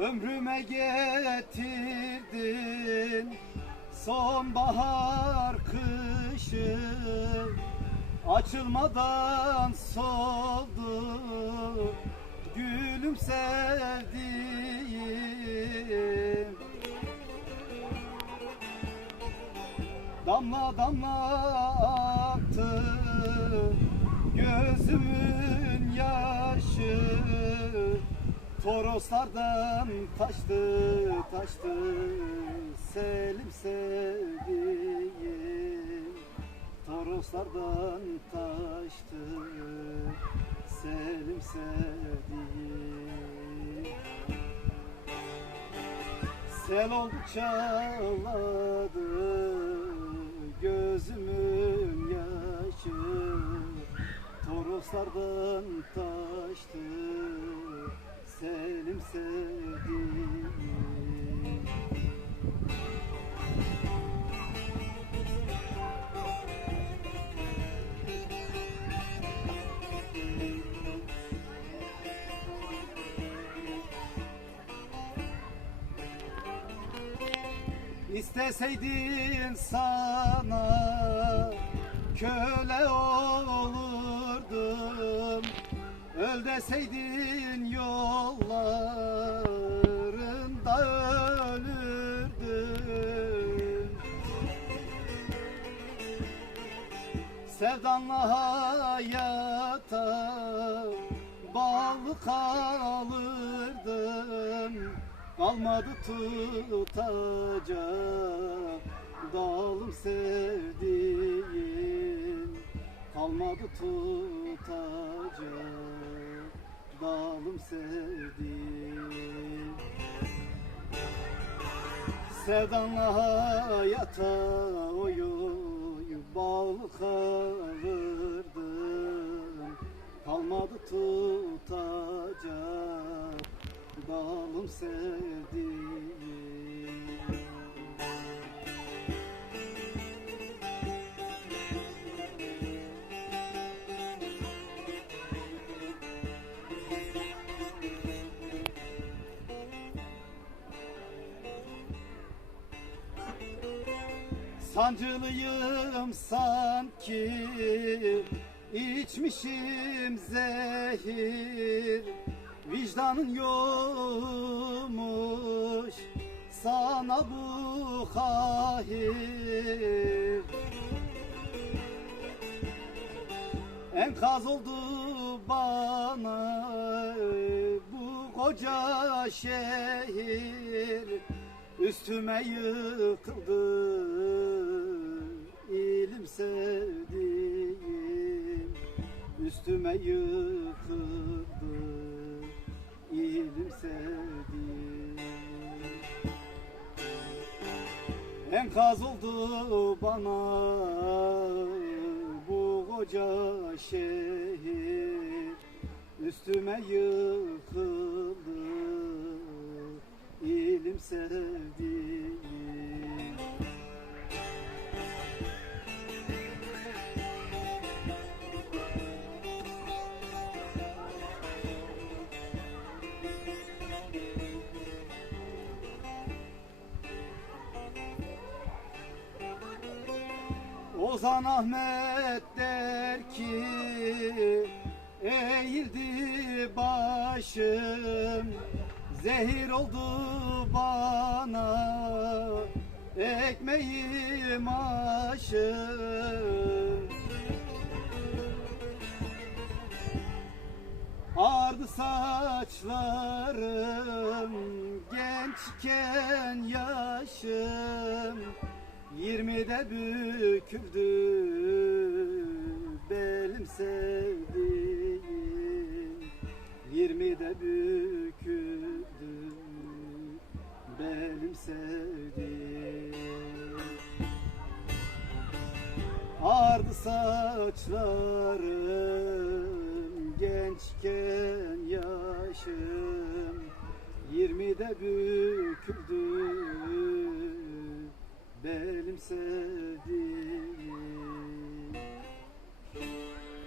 Ömrüme getirdin sonbahar kışı. Açılmadan soldu gülüm sevdiğim. Damla damla aktı gözümün yaşı Toroslardan taştı taştı. Selim sevdiğim Toroslardan taştı. Selim sevdiğim Sel oldu çağladı İsteseydin sana köle olurdum. Öl deseydin yollarında ölürdüm. Sevdanla hayata bağlı kalırdım Kalmadı tutacak dalım sevdiğim. Kalmadı tutacak dalım sevdiğim. Sevdanla hayata oy oy bağlı kalırdım. Kalmadı tutacak dalım sevdiğim. Sancılıyım sanki içmişim zehir Vicdanın yokmuş sana bu hayır Enkaz oldu bana bu koca şehir. Üstüme yıkıldı ilim sevdiğim. Üstüme yıkıldı Enkaz oldu bana bu koca şehir. Üstüme yıkıldı ilim sevdiğim Ozan Ahmet der ki eğildi başım Zehir oldu bana ekmeğim aşım Ardı saçlarım gençken yaşım Yirmide büküldü belim sevdiğim Yirmide büküldü belim sevdiğim Ardı saçlarım gençken yaşım. Yirmide büküldü benim sevdiğim